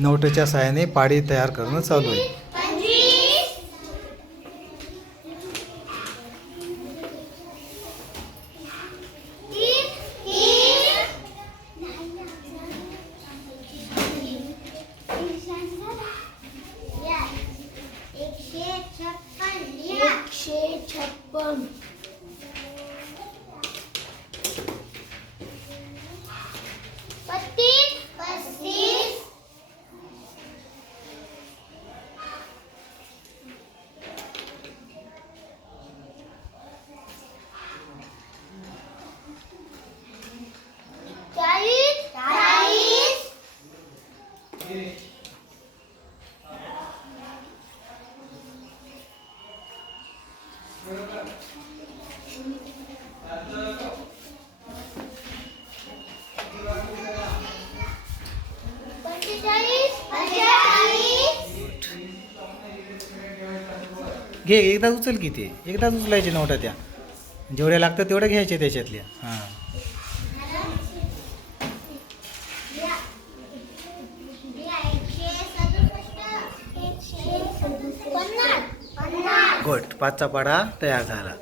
नोटच्या सहाय्याने पाढी तयार करणं चालू आहे. घे एकदा उचल की ते एकदाच उचलायचे नोटा त्या जेवढ्या लागतात तेवढ्या घ्यायच्या त्याच्यातल्या. हां गुड. 5चा पाढा तयार झाला.